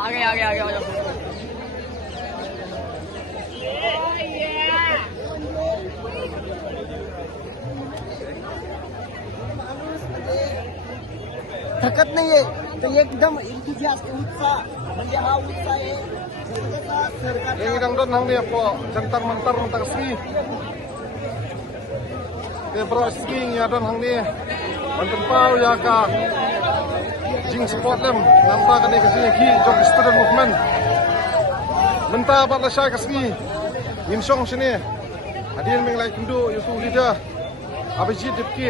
आगे आगे आगे आ जाओ। थकत नाहीये तर एकदम enthusiastic उत्साह म्हणजे हा उत्साह आहे सरकारच्या Yang idang don hang dia po jantar mantar mantar ski. Dia bro skiing ya don hang dia. Pynpaw ya ka jing sport lem nampak kan dia kesini ki Jong student movement. Mantar bat la syai ka ski. Jingkyrshan sini. Adin meng lai kundu yusu leader. Abhijeet dipki.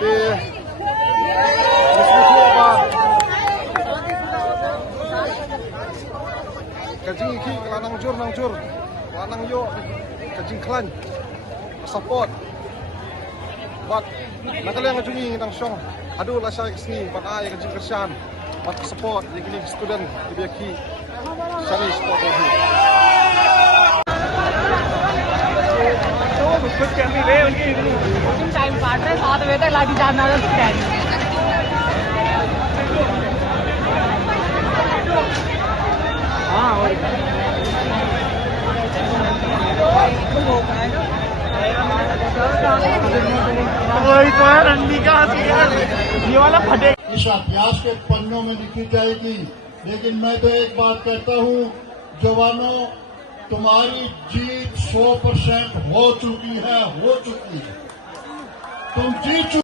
Te Kajing iki lanang jur lanang yo kajing klan support but nakalang ajungi nang syong adu la syai kesni bat ai ka Jingkyrshan bat support yakni student dibiaki sani support lagi तो कुछ कर नहीं रहे उनकी time काट रहे 7 बजे तक लाठी चार्ज ना वही तो है रंडी का ये वाला फटे इस अभ्यास के पन्नों में लिखी जाएगी। लेकिन मैं तो एक बात कहता हूँ जवानों, तुम्हारी जीत 100% हो चुकी है तुम जीत चुके